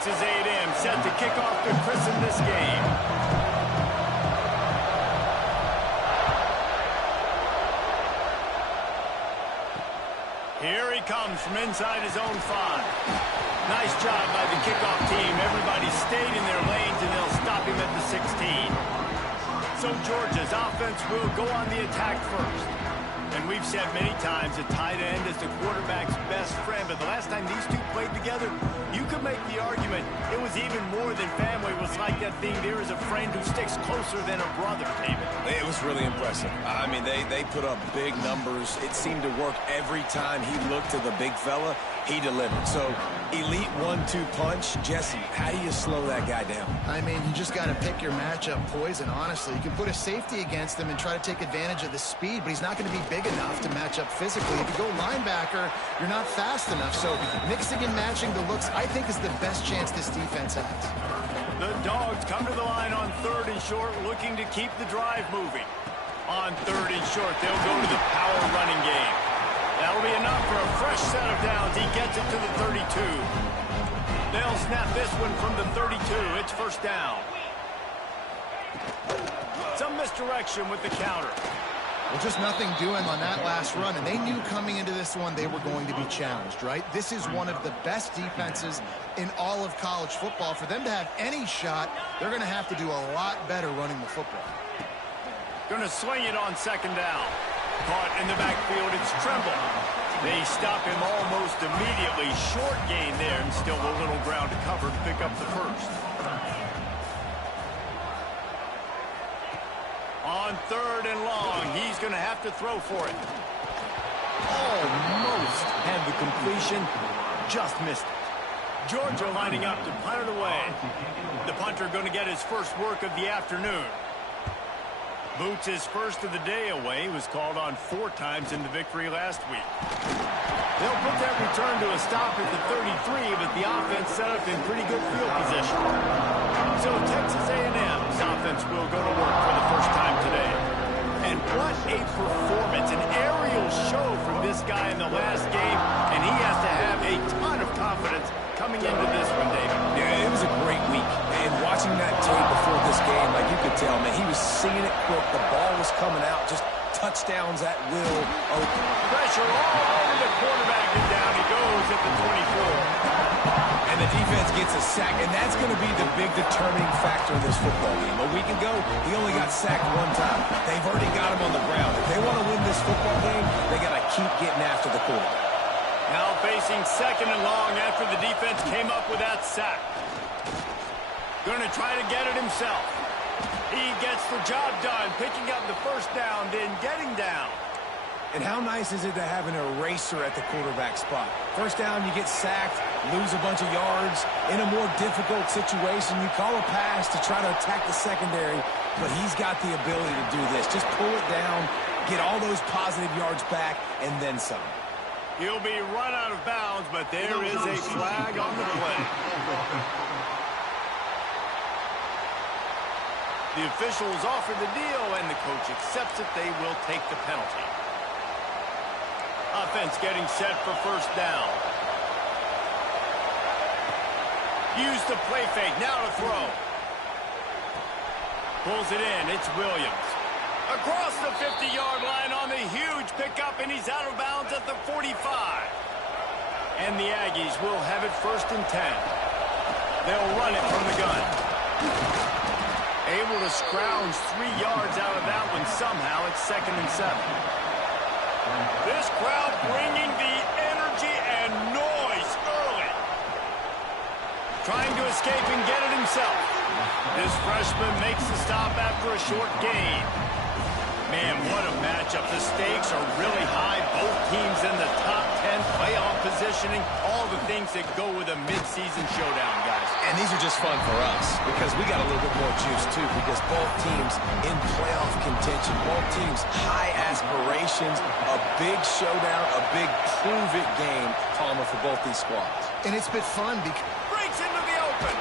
Texas A&M set to kick off to christen this game. Here he comes from inside his own 5. Nice job by the kickoff team. Everybody stayed in their lanes, and they'll stop him at the 16. So Georgia's offense will go on the attack first. And we've said many times a tight end is the quarterback's best friend, but the last time these two played together, you could make the argument it was even more than family. It was like that thing, there is a friend who sticks closer than a brother, David. It was really impressive. I mean, they put up big numbers. It seemed to work every time he looked to the big fella. He delivered. So, elite 1-2 punch. Jesse, how do you slow that guy down? I mean, you just got to pick your matchup poison, honestly. You can put a safety against him and try to take advantage of the speed, but he's not going to be big enough to match up physically. If you go linebacker, you're not fast enough. So, mixing and matching the looks, I think, is the best chance this defense has. The Dogs come to the line on 3rd and short, looking to keep the drive moving. On 3rd and short, they'll go to the power running game. That'll be enough for a fresh set of downs. He gets it to the 32. They'll snap this one from the 32. It's first down. Some misdirection with the counter. Well, just nothing doing on that last run, and they knew coming into this one they were going to be challenged, right? This is one of the best defenses in all of college football. For them to have any shot, they're going to have to do a lot better running the football. Going to swing it on 2nd down. Caught in the backfield, it's Tremble. They stop him almost immediately. Short gain there, and still a little ground to cover to pick up the first. On 3rd and long, he's going to have to throw for it. Almost had the completion, just missed it. Georgia lining up to punt it away. The punter going to get his first work of the afternoon. Boots his first of the day away. He was called on 4 times in the victory last week. They'll put that return to a stop at the 33, but the offense set up in pretty good field position. So Texas A&M's offense will go to work for the first time today. And what a performance, an aerial show from this guy in the last game, and he has to have a ton of confidence coming into this one, David. Yeah, it was a great week. And watching that tape before this game, like you could tell, man, he was seeing it quick. The ball was coming out, just touchdowns at will. Open. Pressure all over the quarterback, and down he goes at the 24. And the defense gets a sack, and that's going to be the big determining factor in this football game. A week ago, he only got sacked 1 time. They've already got him on the ground. If they want to win this football game, they got to keep getting after the quarterback. Now facing 2nd and long after the defense came up with that sack. Going to try to get it himself. He gets the job done, picking up the first down, then getting down. And how nice is it to have an eraser at the quarterback spot? First down, you get sacked, lose a bunch of yards. In a more difficult situation, you call a pass to try to attack the secondary, but he's got the ability to do this. Just pull it down, get all those positive yards back, and then some. He'll be run out of bounds, but there is a flag on the play. The officials offer the deal, and the coach accepts it. They will take the penalty. Offense getting set for first down. Use the play fake. Now to throw. Pulls it in. It's Williams. Across the 50-yard line on the huge pickup, and he's out of bounds at the 45. And the Aggies will have it 1st and 10. They'll run it from the gun. Able to scrounge 3 yards out of that one somehow. It's 2nd and 7. This crowd bringing the energy and noise early. Trying to escape and get it himself. This freshman makes the stop after a short gain. Man, what a matchup. The stakes are really high. Both teams in the top 10, playoff positioning, all the things that go with a midseason showdown, guys. And these are just fun for us because we got a little bit more juice, too, because both teams in playoff contention, both teams high aspirations, a big showdown, a big prove-it game, Palmer, for both these squads. And it's been fun because... Breaks into the open.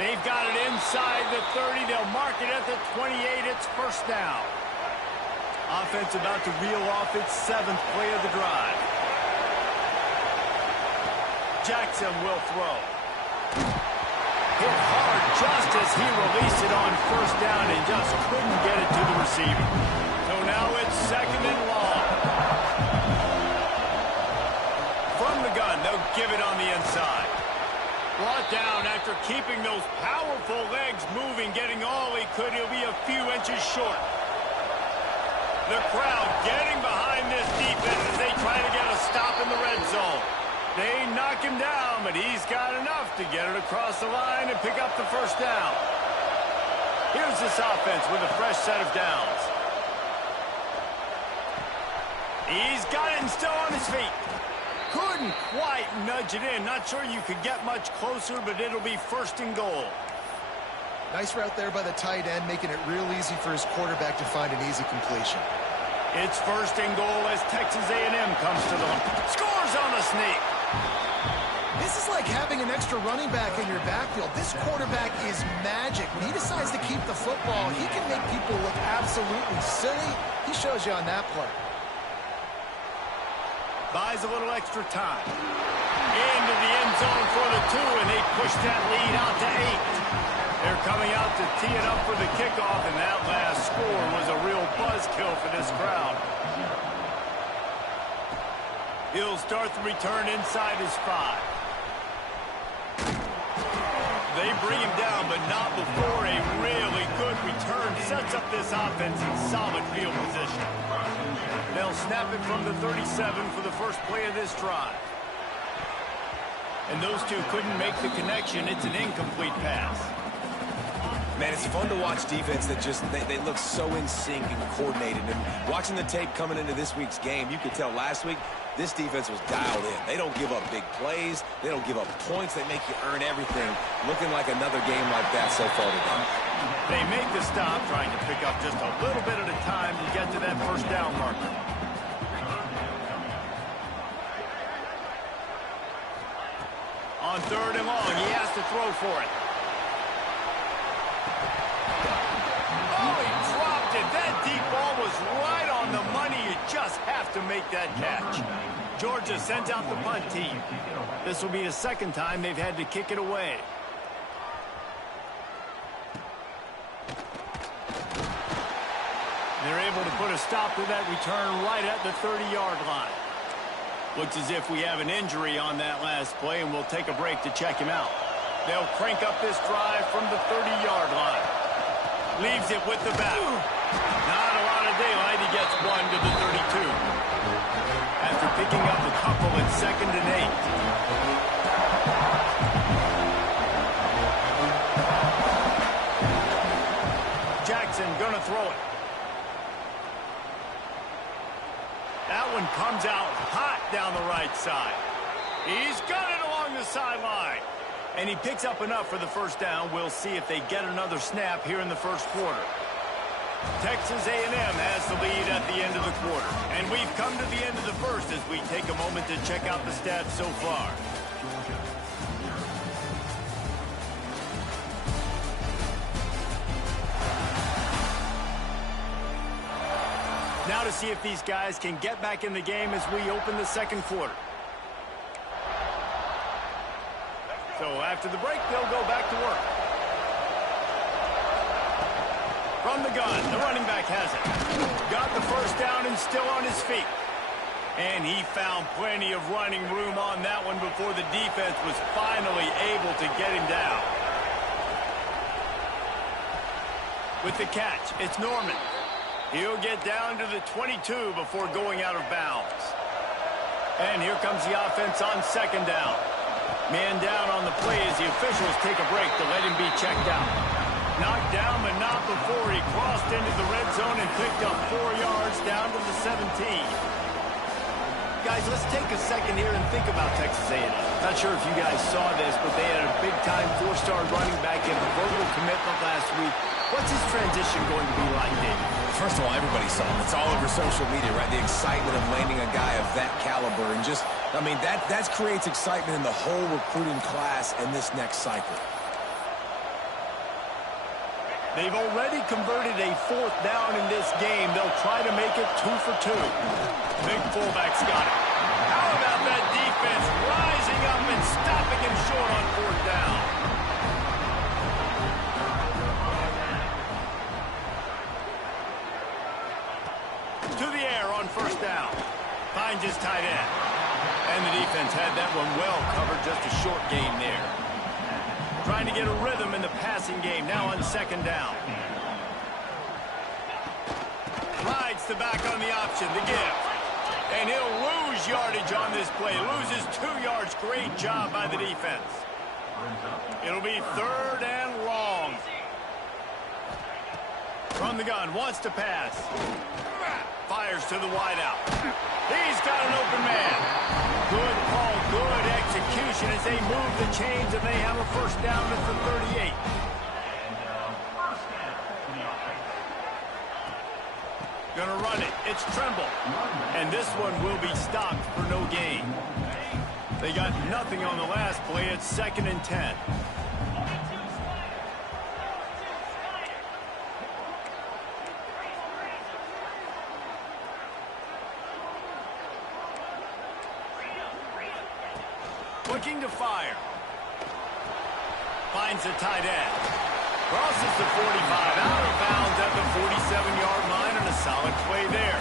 They've got it inside the 30. They'll mark it at the 28. It's first down. Offense about to reel off its 7th play of the drive. Jackson will throw. Hit hard just as he released it on first down and just couldn't get it to the receiver. So now it's 2nd and long. From the gun, they'll give it on the inside. Brought down after keeping those powerful legs moving, getting all he could. He'll be a few inches short. The crowd getting behind this defense as they try to get a stop in the red zone. They knock him down, but he's got enough to get it across the line and pick up the first down. Here's this offense with a fresh set of downs. He's got it and still on his feet. Couldn't quite nudge it in. Not sure you could get much closer, but it'll be 1st and goal. Nice route there by the tight end, making it real easy for his quarterback to find an easy completion. It's 1st and goal as Texas A&M comes to them. Scores on the sneak. This is like having an extra running back in your backfield. This quarterback is magic. When he decides to keep the football, he can make people look absolutely silly. He shows you on that play. Buys a little extra time. Into the end zone for the 2, and they push that lead out to 8. They're coming out to tee it up for the kickoff, and that last score was a real buzzkill for this crowd. He'll start the return inside his 5. They bring him down, but not before a really good return sets up this offense in solid field position. They'll snap it from the 37 for the first play of this drive. And those two couldn't make the connection. It's an incomplete pass. Man, it's fun to watch defense that just, they look so in sync and coordinated. And watching the tape coming into this week's game, you could tell last week, this defense was dialed in. They don't give up big plays. They don't give up points. They make you earn everything. Looking like another game like that so far today. They make the stop, trying to pick up just a little bit at a time to get to that first down marker. On 3rd and long, he has to throw for it. Oh, he dropped it. That deep ball was right on the money. You just have to make that catch. Georgia sends out the punt team. This will be the 2nd time they've had to kick it away. They're able to put a stop to that return right at the 30-yard line. Looks as if we have an injury on that last play, and we'll take a break to check him out. They'll crank up this drive from the 30-yard line. Leaves it with the back. Not a lot of daylight. He gets 1 to the 32. After picking up a couple at 2nd and 8. Jackson gonna throw it. That one comes out hot down the right side. He's got it along the sideline. And he picks up enough for the first down. We'll see if they get another snap here in the first quarter. Texas A&M has the lead at the end of the quarter. And we've come to the end of the first as we take a moment to check out the stats so far. Now to see if these guys can get back in the game as we open the 2nd quarter. So after the break, they'll go back to work. From the gun, the running back has it. Got the first down and still on his feet. And he found plenty of running room on that one before the defense was finally able to get him down. With the catch, it's Norman. He'll get down to the 22 before going out of bounds. And here comes the offense on 2nd down. Man down on the play as the officials take a break to let him be checked out. Knocked down, but not before he crossed into the red zone and picked up 4 yards down to the 17. Guys, let's take a second here and think about Texas A&M. Not sure if you guys saw this, but they had a big-time 4-star running back in a verbal commitment last week. What's his transition going to be like, David? First of all, everybody saw him. It's all over social media, right? The excitement of landing a guy of that caliber. And just, I mean, that creates excitement in the whole recruiting class in this next cycle. They've already converted a 4th down in this game. They'll try to make it 2 for 2. Big fullback's got it. How about that defense rising up and stopping him short on fourth down? To the air on first down. Finds his tight end. And the defense had that one well covered, just a short gain there. Trying to get a rhythm in the passing game, now on second down. Rides the back on the option, the give. And he'll lose yardage on this play. Loses 2 yards. Great job by the defense. It'll be third and long. From the gun, wants to pass. Fires to the wideout. He's got an open man. Good call, good execution as they move the chains and they have a first down at the 38. Gonna run it. It's Tremble. And this one will be stopped for no gain. They got nothing on the last play. It's 2nd and 10. Looking to fire. Finds a tight end. Crosses the 45, out of bounds at the 47-yard line, and a solid play there.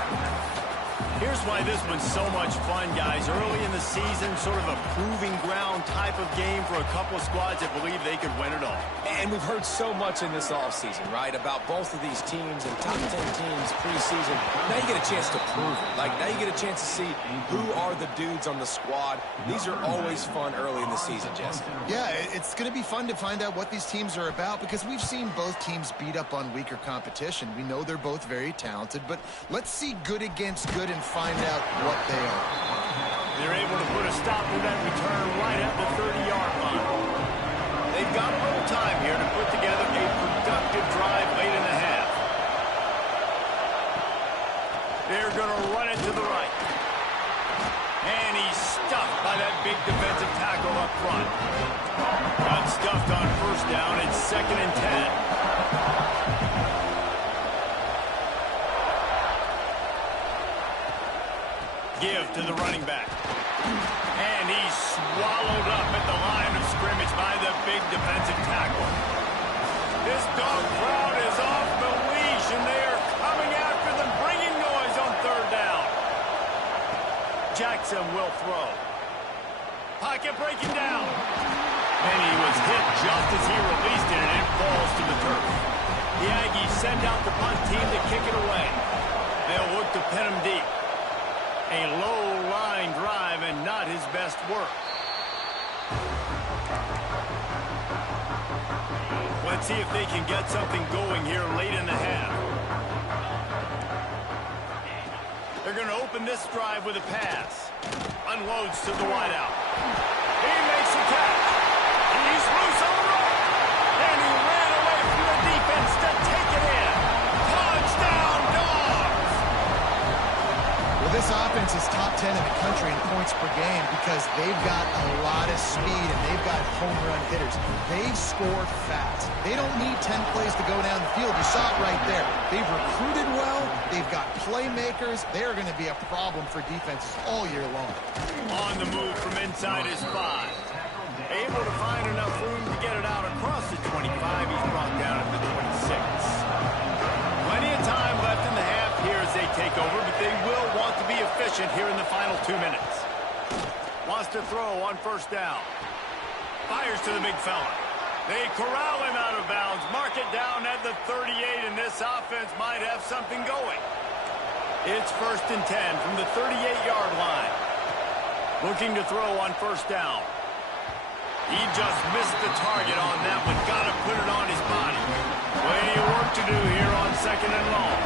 Here's why this one's so much fun, guys. Early in the season, sort of a proving ground type of game for a couple of squads that believe they could win it all. And we've heard so much in this offseason, right, about both of these teams and top 10 teams preseason. Now you get a chance to prove it. Like, now you get a chance to see who are the dudes on the squad. These are always fun early in the season, Jesse. Yeah, it's going to be fun to find out what these teams are about because we've seen both teams beat up on weaker competition. We know they're both very talented, but let's see good against good and find out what they are. They're able to put a stop to that return right at the 30-yard line. They've got a little time here to put together a productive drive late in the half. They're going to run it to the right. And he's stuffed by that big defensive tackle up front. Got stuffed on first down. It's 2nd and 10. Give to the running back. And he's swallowed up at the line of scrimmage by the big defensive tackle. This dog crowd is off the leash, and they are coming after them, bringing noise on third down. Jackson will throw. Pocket breaking down. And he was hit just as he released it, and it falls to the turf. The Aggies send out the punt team to kick it away. They'll look to pin him deep. A low-line drive and not his best work. Let's see if they can get something going here late in the half. They're going to open this drive with a pass. Unloads to the wideout. He makes a catch. He's loose on the right. And he ran away from the defense to take it in. Touchdown, Dogs! Well, this offense is top 10 in the country in points per game because they've got a lot of speed and they've got home run hitters. They score fast. They don't need 10 plays to go down the field. You saw it right there. They've recruited well. They've got playmakers. They're going to be a problem for defenses all year long. On the move from inside his 5. Able to find enough room to get it out across the 25. He's brought down at the 26. Plenty of time left in the half here as they take over, but they will want to be efficient here in the final 2 minutes. Wants to throw on first down. Fires to the big fella. They corral him out of bounds. Mark it down at the 38, and this offense might have something going. It's 1st and 10 from the 38-yard line. Looking to throw on first down. He just missed the target on that one. Got to put it on his body. Plenty of work to do here on 2nd and long.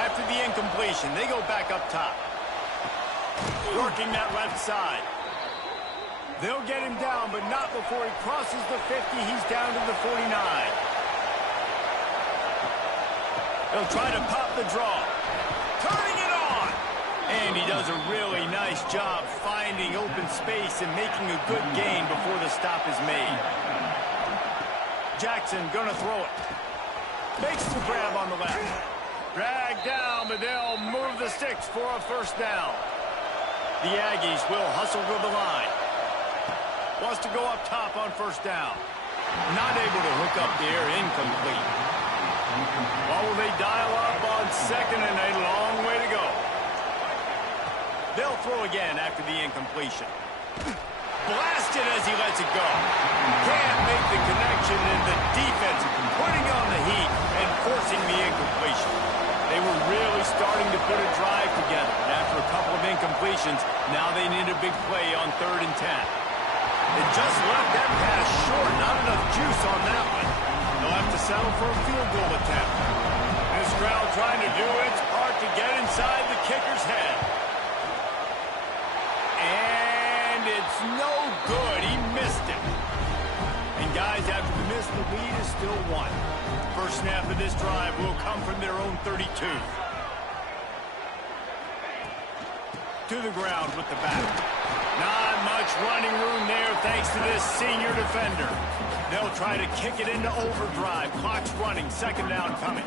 After the incompletion, they go back up top. Working that left side. They'll get him down, but not before he crosses the 50. He's down to the 49. They'll try to pop the draw. Turning it on. And he does a really nice job finding open space and making a good gain before the stop is made. Jackson gonna throw it. Makes the grab on the left. Dragged down, but but they'll move the sticks for a first down. The Aggies will hustle to the line. Wants to go up top on first down. Not able to hook up there, incomplete. Or will they dial up on second and a long way to go? They'll throw again after the incompletion. Blasted as he lets it go. Can't make the connection, and the defense putting on the heat and forcing the incompletion. They were really starting to put a drive together. And after a couple of incompletions, now they need a big play on 3rd and 10. It just left that pass short. Not enough juice on that one. They'll have to settle for a field goal attempt. This crowd trying to do its part to get inside the kicker's head. And it's no good. He missed it. And guys, after the miss, the lead is still 1. First snap of this drive will come from their own 32. To the ground with the back. Not much running room there thanks to this senior defender. They'll try to kick it into overdrive. Clock's running. Second down coming.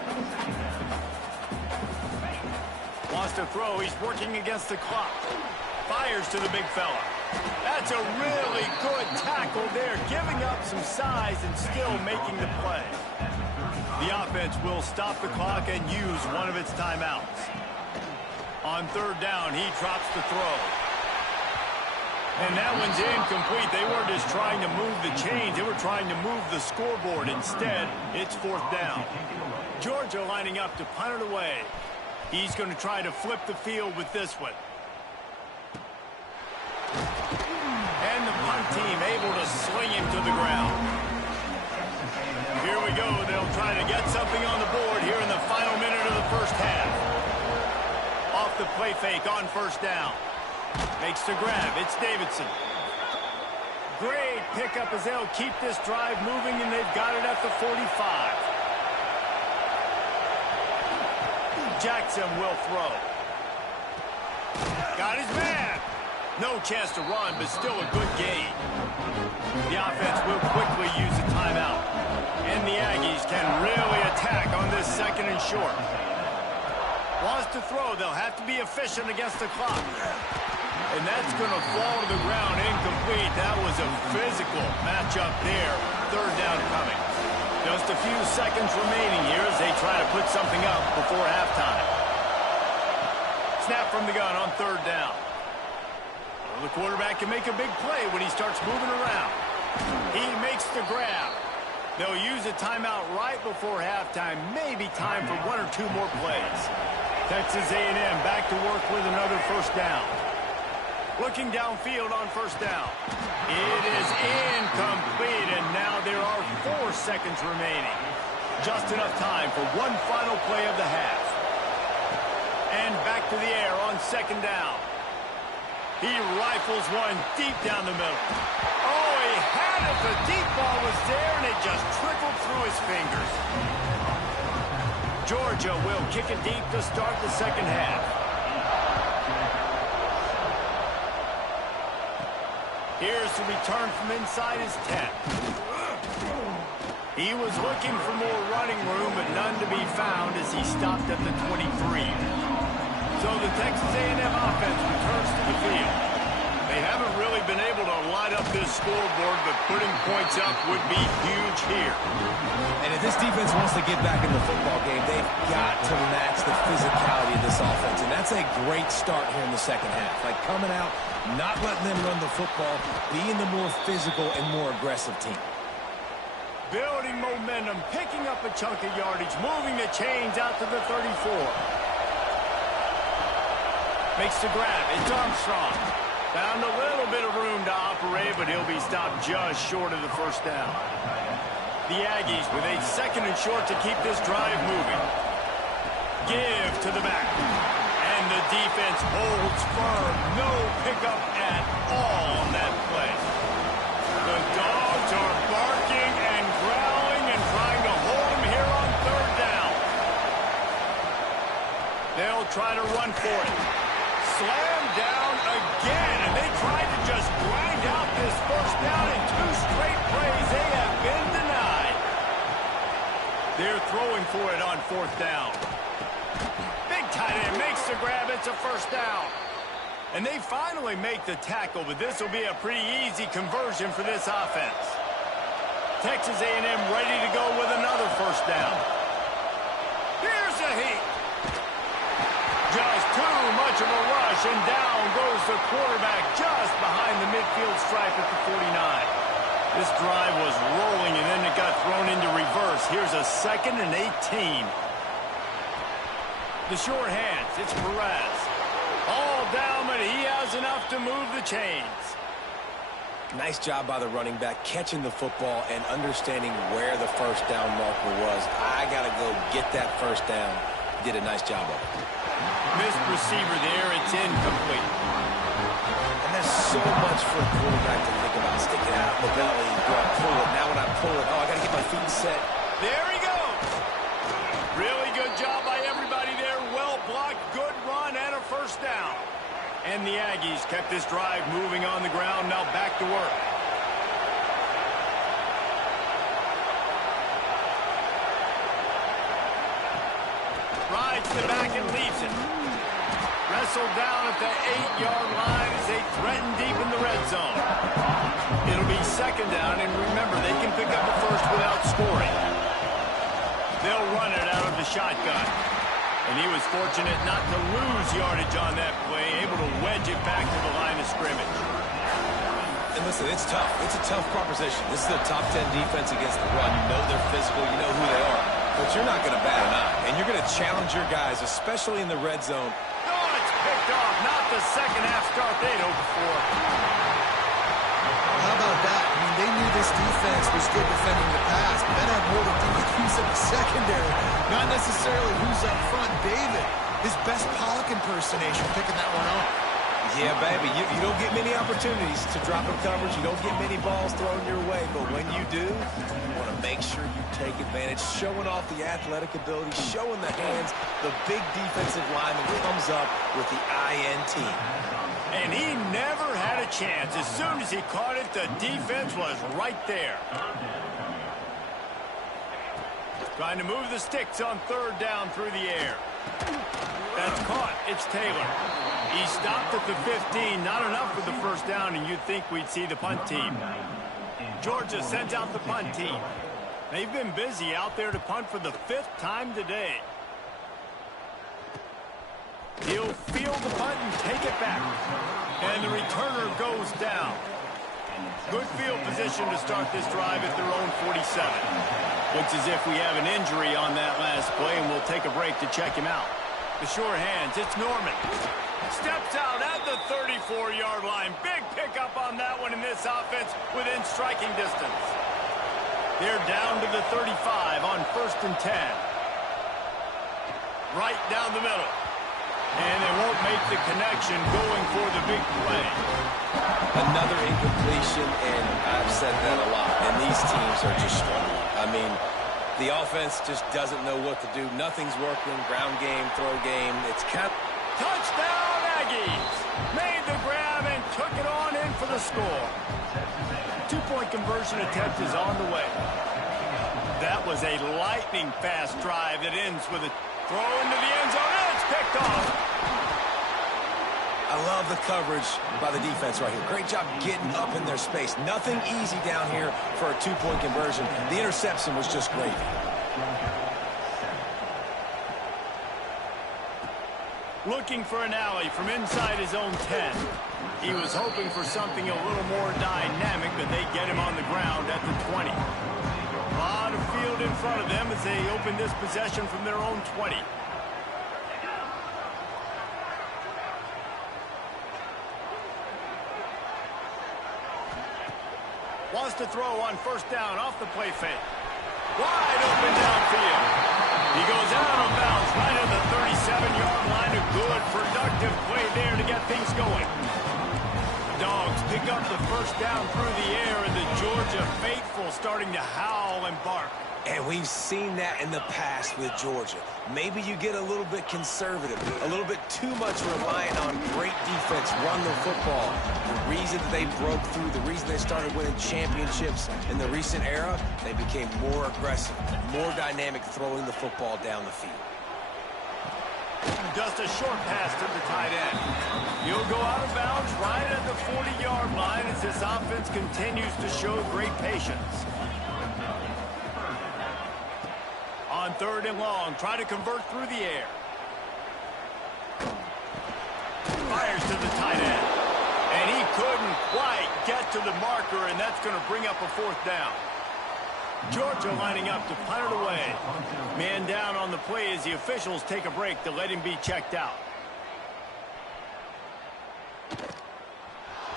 Wants to throw. He's working against the clock. Fires to the big fella. That's a really good tackle there, giving up some size and still making the play. The offense will stop the clock and use one of its timeouts. On 3rd down, he drops the throw. And that one's incomplete. They weren't just trying to move the chains. They were trying to move the scoreboard. Instead, it's 4th down. Georgia lining up to punt it away. He's going to try to flip the field with this one. And the punt team able to sling him to the ground. Here we go. They'll try to get something on the board here in the final minute of the first half. Off the play fake on first down. Makes the grab. It's Davidson. Great pickup as they'll keep this drive moving, and they've got it at the 45. Jackson will throw. Got his man. No chance to run, but still a good gain. The offense will quickly use a timeout. And the Aggies can really attack on this 2nd and short. Wants to throw. They'll have to be efficient against the clock. And that's going to fall to the ground incomplete. That was a physical matchup there. 3rd down coming. Just a few seconds remaining here as they try to put something up before halftime. Snap from the gun on 3rd down. Well, the quarterback can make a big play when he starts moving around. He makes the grab. They'll use a timeout right before halftime. Maybe time for 1 or 2 more plays. Texas A&M back to work with another first down. Looking downfield on first down. It is incomplete, and now there are 4 seconds remaining. Just enough time for one final play of the half. And back to the air on 2nd down. He rifles one deep down the middle. Oh, he had it. The deep ball was there, and it just trickled through his fingers. Georgia will kick it deep to start the 2nd half. Here's the return from inside his 10. He was looking for more running room, but none to be found as he stopped at the 23. So the Texas A&M offense returns to the field. They haven't really been able to light up this scoreboard, but putting points up would be huge here. And if this defense wants to get back in the football game, they've got to match the physicality of this offense. And that's a great start here in the 2nd half. Like coming out, not letting them run the football, being the more physical and more aggressive team. Building momentum, picking up a chunk of yardage, moving the chains out to the 34. Makes the grab. It's Armstrong. Found a little bit of room to operate, but he'll be stopped just short of the first down. The Aggies with a 2nd and short to keep this drive moving. Give to the back. And the defense holds firm. No pickup at all on that play. The Dogs are barking and growling and trying to hold him here on 3rd down. They'll try to run for it. Slam down again, and they tried to just grind out this first down in 2 straight plays. They have been denied. They're throwing for it on 4th down. Big tight makes the grab. It's a first down. And they finally make the tackle, but this will be a pretty easy conversion for this offense. Texas A&M ready to go with another first down. Here's a heat. Just too much of a rush, and down goes the quarterback just behind the midfield stripe at the 49. This drive was rolling, and then it got thrown into reverse. Here's a 2nd and 18. The short hands, it's Perez. All down, but he has enough to move the chains. Nice job by the running back, catching the football and understanding where the first down marker was. I got to go get that first down. Did a nice job of it. Missed receiver there. It's incomplete. And there's so much for a quarterback to think about. Sticking out the belly. Do I pull it? Now when I pull it, I got to get my feet set. There he goes. Really good job by everybody there. Well blocked, good run, and a first down. And the Aggies kept this drive moving on the ground. Now back to work. Rides the back and leaves it. Wrestled down at the 8-yard line as they threaten deep in the red zone. It'll be second down, and remember, they can pick up a first without scoring. They'll run it out of the shotgun. And he was fortunate not to lose yardage on that play, able to wedge it back to the line of scrimmage. And listen, it's tough. It's a tough proposition. This is a top 10 defense against the run. You know they're physical. You know who they are. But you're not going to bat an eye. And you're going to challenge your guys, especially in the red zone. Oh, it's picked off. Not the second half start they'd hoped for. How about that? I mean, they knew this defense was good defending the pass, but that had more to do with who's in the secondary, not necessarily who's up front. David, his best Pollock impersonation, picking that one off. Yeah, baby, you don't get many opportunities to drop in coverage. You don't get many balls thrown your way, but when you do, you want to make sure you take advantage, showing off the athletic ability, showing the hands. The big defensive lineman comes up with the INT. And he never had a chance. As soon as he caught it, the defense was right there. Trying to move the sticks on third down through the air. That's caught. It's Taylor. He stopped at the 15. Not enough with the first down, and you'd think we'd see the punt team. Georgia sends out the punt team. They've been busy out there to punt for the 5th time today. He'll field the punt and take it back. And the returner goes down. Good field position to start this drive at their own 47. Looks as if we have an injury on that last play, and we'll take a break to check him out. The short hands, it's Norman. Steps out at the 34-yard line. Big pickup on that one in this offense within striking distance. They're down to the 35 on 1st and 10. Right down the middle. And they won't make the connection going for the big play. Another incompletion, and I've said that a lot, and these teams are just struggling. I mean, the offense just doesn't know what to do. Nothing's working. Ground game, throw game. It's kind of... Touchdown, Aggies! Made the grab and took it on in for the score. 2-point conversion attempt is on the way. That was a lightning-fast drive that ends with a throw into the end zone. And it's picked off. I love the coverage by the defense right here. Great job getting up in their space. Nothing easy down here for a 2-point conversion. The interception was just great. Looking for an alley from inside his own 10. He was hoping for something a little more dynamic, but they get him on the ground at the 20. A lot of field in front of them as they open this possession from their own 20. Wants to throw on 1st down off the play fake. Wide open downfield. He goes out of bounds right at the 37-yard line. A good, productive play there to get things going. Dogs pick up the 1st down through the air, and the Georgia faithful starting to howl and bark. And we've seen that in the past with Georgia. Maybe you get a little bit conservative, a little bit too much reliant on great defense, run the football. The reason that they broke through, the reason they started winning championships in the recent era, they became more aggressive, more dynamic throwing the football down the field. Just a short pass to the tight end. He'll go out of bounds right at the 40-yard line as this offense continues to show great patience. On 3rd and long, try to convert through the air. Fires to the tight end. And he couldn't quite get to the marker, and that's going to bring up a 4th down. Georgia lining up to punt it away. Man down on the play as the officials take a break to let him be checked out.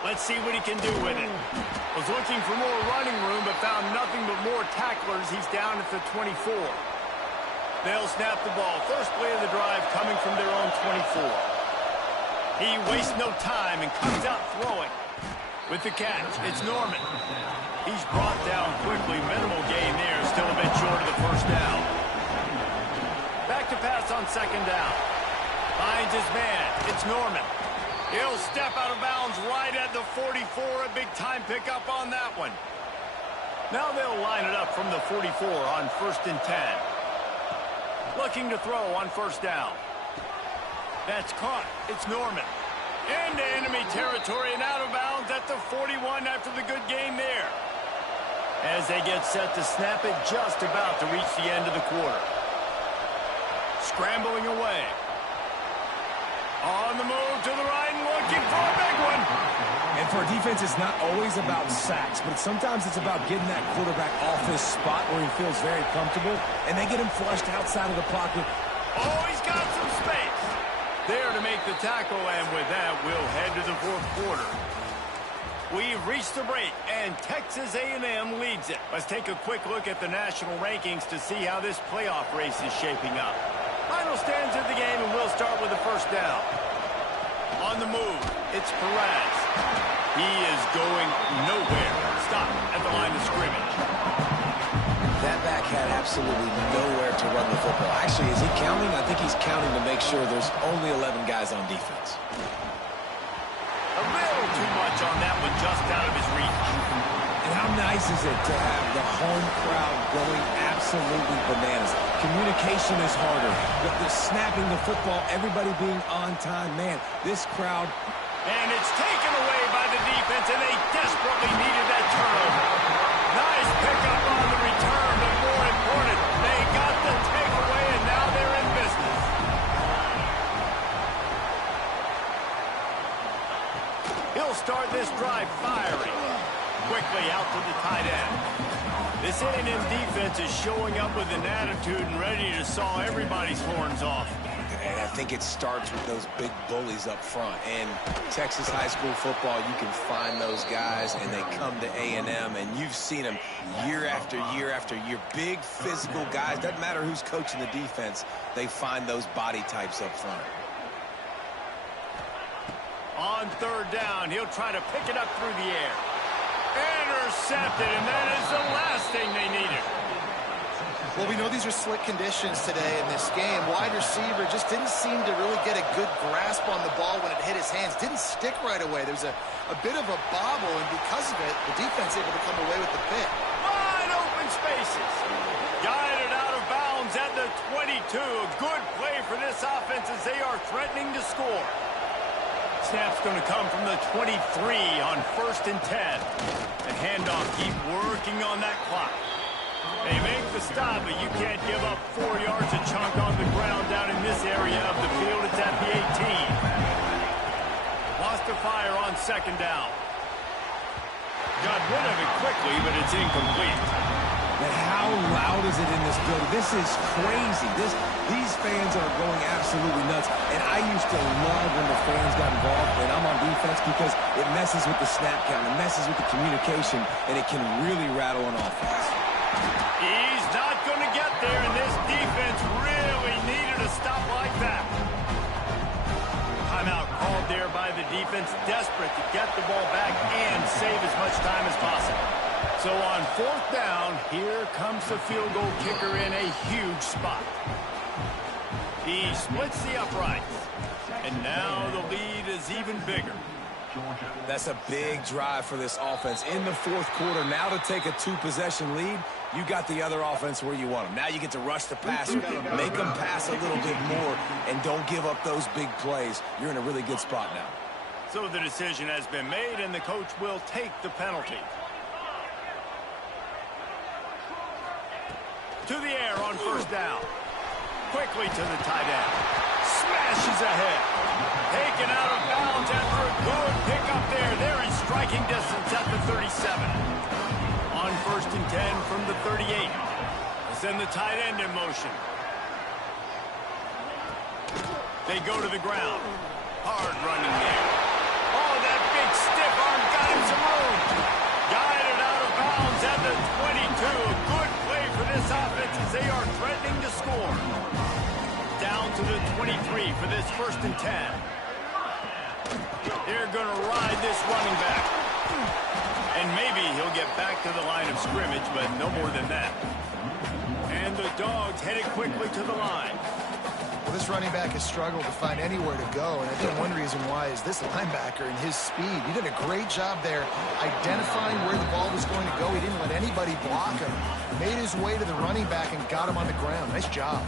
Let's see what he can do with it. Was looking for more running room, but found nothing but more tacklers. He's down at the 24. They'll snap the ball. First play of the drive coming from their own 24. He wastes no time and comes out throwing. With the catch, it's Norman. He's brought down quickly. Minimal gain there. Still a bit short of the 1st down. Back to pass on 2nd down. Finds his man. It's Norman. He'll step out of bounds right at the 44. A big time pickup on that one. Now they'll line it up from the 44 on 1st and 10. Looking to throw on 1st down. That's caught. It's Norman. Into enemy territory and out of bounds at the 41 after the good game there. As they get set to snap it, just about to reach the end of the quarter. Scrambling away. On the move to the right and looking for a big one. And for a defense, it's not always about sacks, but sometimes it's about getting that quarterback off his spot where he feels very comfortable, and they get him flushed outside of the pocket. Oh, he's got some space. There to make the tackle, and with that, we'll head to the 4th quarter. We've reached the break, and Texas A&M leads it. Let's take a quick look at the national rankings to see how this playoff race is shaping up. Final stands of the game, and we'll start with the 1st down. On the move, it's Perez. He is going nowhere. Stop at the line of scrimmage. That back had absolutely nowhere to run the football. Actually, is he counting? I think he's counting to make sure there's only 11 guys on defense. A little too much on that one, just out of his reach. And how nice is it to have the home crowd going absolutely bananas? Communication is harder. The snapping the football, everybody being on time. Man, this crowd. And it's taken away by the defense, and they desperately needed that turnover. Nice pickup on the return, but more important, they got the takeaway, and now they're in business. He'll start this drive firing. Quickly out to the tight end. This A&M defense is showing up with an attitude and ready to saw everybody's horns off. And I think it starts with those big bullies up front. And Texas high school football, you can find those guys, and they come to A&M, and you've seen them year after year after year. Big physical guys. Doesn't matter who's coaching the defense. They find those body types up front. On 3rd down, he'll try to pick it up through the air. Intercepted, and that is the last thing they needed. Well, we know these are slick conditions today in this game. Wide receiver just didn't seem to really get a good grasp on the ball when it hit his hands. Didn't stick right away. There's a bit of a bobble, and because of it, the defense able to come away with the pick. Wide open spaces. Guided out of bounds at the 22. A good play for this offense as they are threatening to score. Snap's going to come from the 23 on 1st and 10. And handoff, keep working on that clock. They make the stop, but you can't give up 4 yards a chunk on the ground down in this area of the field. It's at the 18. Lost to fire on 2nd down. Got rid of it quickly, but it's incomplete. And how loud is it in this building? This is crazy. These fans are going absolutely nuts. And I used to love when the fans got involved, and I'm on defense, because it messes with the snap count. It messes with the communication, and it can really rattle an offense. He's not going to get there, and this defense really needed a stop like that. Timeout called there by the defense, desperate to get the ball back and save as much time as possible. So on 4th down, here comes the field goal kicker in a huge spot. He splits the uprights, and now the lead is even bigger. That's a big drive for this offense in the 4th quarter. Now to take a 2-possession lead, You got the other offense where you want them. Now you get to rush the passer, make them pass a little bit more, and don't give up those big plays. You're in a really good spot now. So the decision has been made, and the coach will take the penalty. To the air on first down. Quickly to the tight end. Smashes ahead. Taken out of bounds after a good pickup there. They're in striking distance at the 37. On 1st and 10 from the 38. Send the tight end in motion. They go to the ground. Hard running there. Oh, that big stiff arm got him some room. Guided out of bounds at the 22. Good play for this offense as they are threatening to score. Down to the 23 for this 1st and 10. They're going to ride this running back. And maybe he'll get back to the line of scrimmage, but no more than that. And the Dogs headed quickly to the line. Well, this running back has struggled to find anywhere to go, and I think one reason why is this linebacker and his speed. He did a great job there identifying where the ball was going to go. He didn't let anybody block him. Made his way to the running back and got him on the ground. Nice job.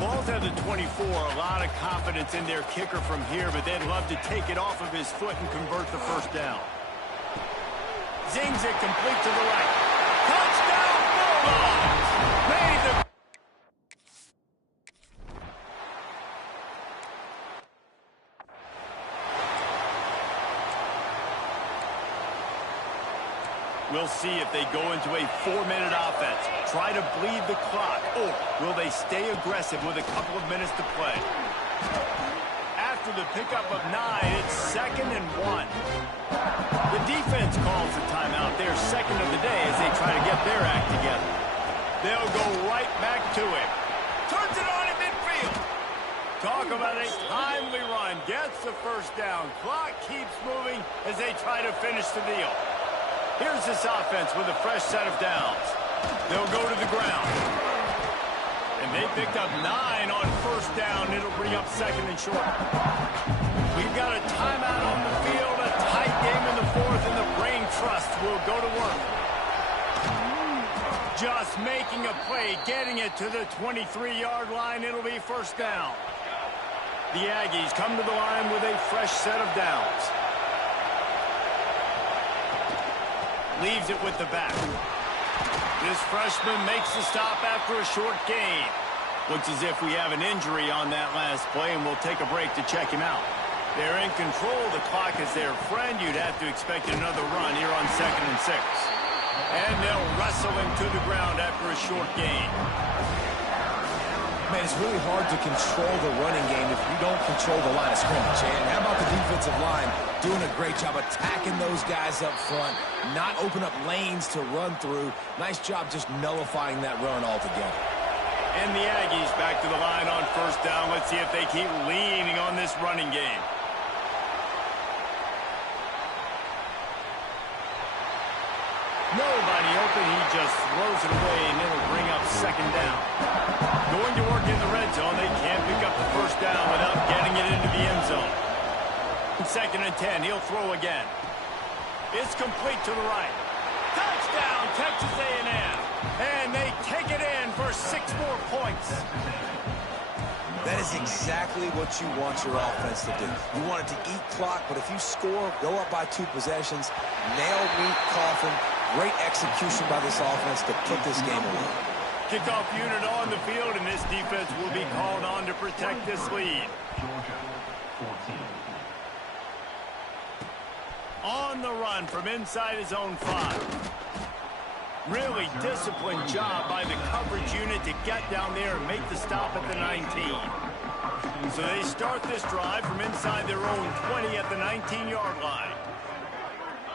Ball's at the 24. A lot of confidence in their kicker from here, but they'd love to take it off of his foot and convert the first down. Zings it complete to the right. Touchdown, Bulldogs! Made the... We'll see if they go into a 4-minute offense, try to bleed the clock, or will they stay aggressive with a couple of minutes to play? After the pickup of 9, it's 2nd and 1. The defense calls the timeout, their second of the day, as they try to get their act together. They'll go right back to him. Turns it on in midfield. Talk about a timely run. Gets the first down. Clock keeps moving as they try to finish the deal. Here's this offense with a fresh set of downs. They'll go to the ground. And they picked up 9 on first down. It'll bring up 2nd and short. We've got a timeout on the field, a tight game in the 4th, and the Brain Trust will go to work. Just making a play, getting it to the 23-yard line. It'll be first down. The Aggies come to the line with a fresh set of downs. Leaves it with the back. This freshman makes the stop after a short gain. Looks as if we have an injury on that last play, and we'll take a break to check him out. They're in control. The clock is their friend. You'd have to expect another run here on 2nd and 6. And they'll wrestle him to the ground after a short gain. Man, it's really hard to control the running game if you don't control the line of scrimmage. And how about the defensive line doing a great job attacking those guys up front, not open up lanes to run through. Nice job just nullifying that run altogether. And the Aggies back to the line on first down. Let's see if they keep leaning on this running game. Nobody open. He just throws it away, and it'll bring up 2nd down. Going to work in the red zone. They can't pick up the first down without getting it into the end zone. 2nd and 10. He'll throw again. It's complete to the right. Touchdown, Texas A&M. And they take it in for 6 more points. That is exactly what you want your offense to do. You want it to eat clock, but if you score, go up by 2 possessions, nail meat coffin, great execution by this offense to put this game away. Kickoff unit on the field, and this defense will be called on to protect this lead. On the run from inside his own 5. Really disciplined job by the coverage unit to get down there and make the stop at the 19. So they start this drive from inside their own 20 at the 19-yard line.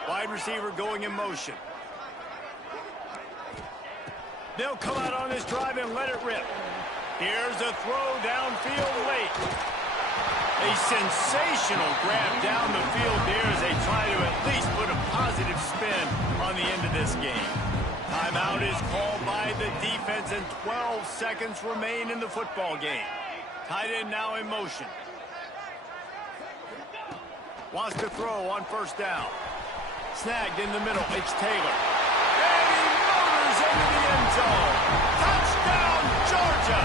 Wide receiver going in motion. They'll come out on this drive and let it rip. Here's a throw downfield late. A sensational grab down the field there as they try to at least put a positive spin on the end of this game. Timeout is called by the defense, and 12 seconds remain in the football game. Tight end now in motion. Wants to throw on first down. Snagged in the middle. It's Taylor. And he motors into the end zone. Touchdown, Georgia!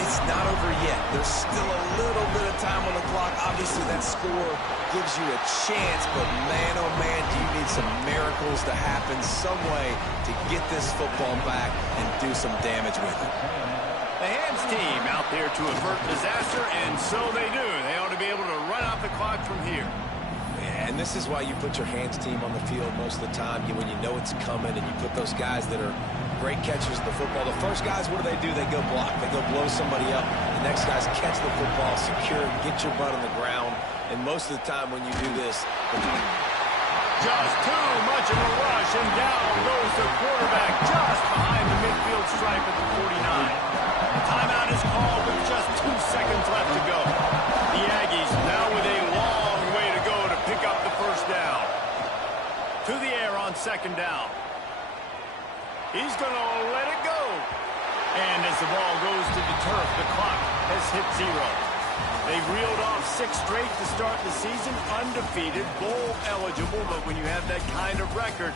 It's not over yet. There's still a little bit of time on the clock. Obviously, that score gives you a chance, but man, oh man, do you need some miracles to happen some way to get this football back and do some damage with it. The hands team out there to avert disaster, and so they do. They ought to be able to run out the clock from here. And this is why you put your hands team on the field most of the time when you know it's coming, and you put those guys that are great catchers of the football. The first guys, what do? They go block. They go blow somebody up. The next guys catch the football, secure, get your butt on the ground. And most of the time when you do this, just too much of a rush, and down goes the quarterback just behind the midfield stripe at the 49. Timeout is called with just 2 seconds left to go. The Aggies now with a long way to go to pick up the first down. To the air on second down. He's going to let it go. And as the ball goes to the turf, the clock has hit 0. They've reeled off 6 straight to start the season, undefeated, bowl eligible, but when you have that kind of record,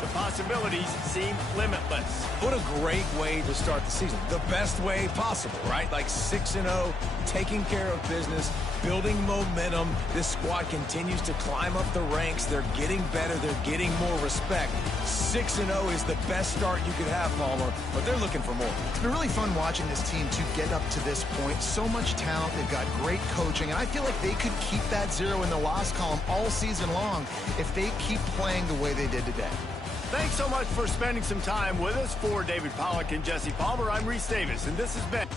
the possibilities seem limitless. What a great way to start the season. The best way possible, right? Like 6-0, taking care of business, building momentum. This squad continues to climb up the ranks. They're getting better. They're getting more respect. 6-0 is the best start you could have, Palmer, but they're looking for more. It's been really fun watching this team to get up to this point. So much talent. They've got great coaching, and I feel like they could keep that 0 in the loss column all season long if they keep playing the way they did today. Thanks so much for spending some time with us. For David Pollack and Jesse Palmer, I'm Reese Davis, and this has been